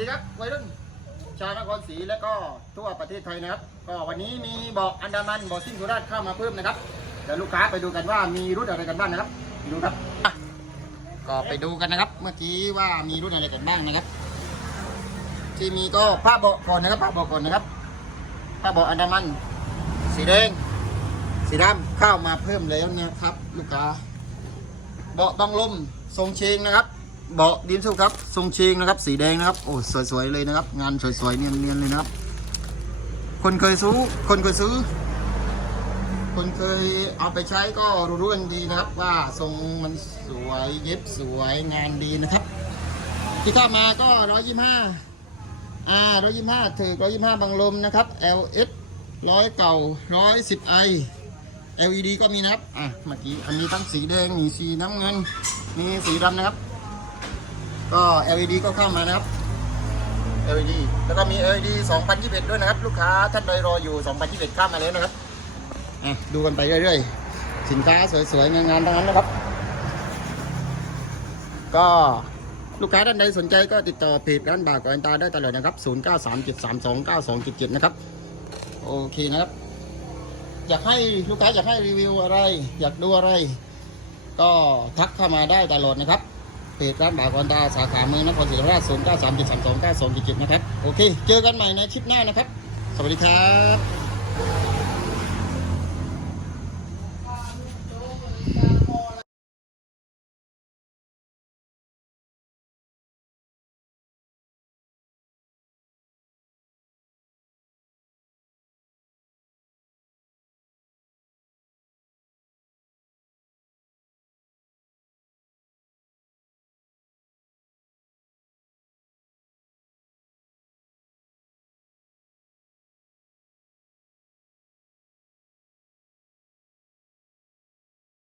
ดีครับวัยรุ่นชาวนครศรีและก็ทั่วประเทศไทยนะครับ ก็วันนี้มีบอกอันดามันบอกซิ่งสุราษฎร์เข้ามาเพิ่มนะครับเดี๋ยวลูกค้าไปดูกันว่ามีรุ่นอะไรกันบ้างนะครับไปดูครับ ก็ไปดูกันนะครับ เมื่อกี้ว่ามีรุ่นอะไรกันบ้างนะครับ ที่มีก็ผ้าเบาะก่อนนะครับผ้าเบาะก่อนนะครับผ้าเบาะอันดามัน สีแดง สีดำเข้ามาเพิ่มแล้วนะครับ ลูกค้าเบาะบังลมทรงเชงนะครับ เบาะดินสุครับ ทรงเชงนะครับ สีแดงนะครับ โอ้สวยๆเลยนะครับ งานสวยๆเนียนๆเลยนะครับ คนเคยซื้อ คนเคยซื้อ คนเคยเอาไปใช้ก็รู้กันดีนะครับ ว่าทรงมันสวยเย็บสวยงานดีนะครับที่เข้ามาก็ร้อยยี่ห้าอ่าร้อยยี่ห้าถือร้อยยี่ห้าบังลมนะครับ LS ร้อยเก่าร้อยสิบไอ LED ก็มีนะครับ อะ เมื่อกี้ อันนี้ทั้งสีแดง มีสีน้ำเงิน มีสีดำนะครับ ก็ LED ก็เข้ามานะครับ LED แล้วก็มี LED 2021 ด้วยนะครับ ลูกค้าท่านใดรออยู่ 2021ข้ามมาแล้วนะครับดูกันไปเรื่อยๆ สินค้าสวยๆ งานๆทั้งนั้นนะครับ ก็ลูกค้าท่านใดสนใจก็ติดต่อเพจร้านบาร์กอนตาได้ตลอดนะครับ 0937329277 นะครับ โอเคนะครับ อยากให้ลูกค้าอยากให้รีวิวอะไร อยากดูอะไร ก็ทักเข้ามาได้ตลอดนะครับ เพจร้านบาร์กอนตาสาขาเมืองนครศรีธรรมราช0 9 3 7 3 2 9 2 7นะครับ โอเค เจอกันใหม่ในคลิปหน้านะครับ สวัสดีครับ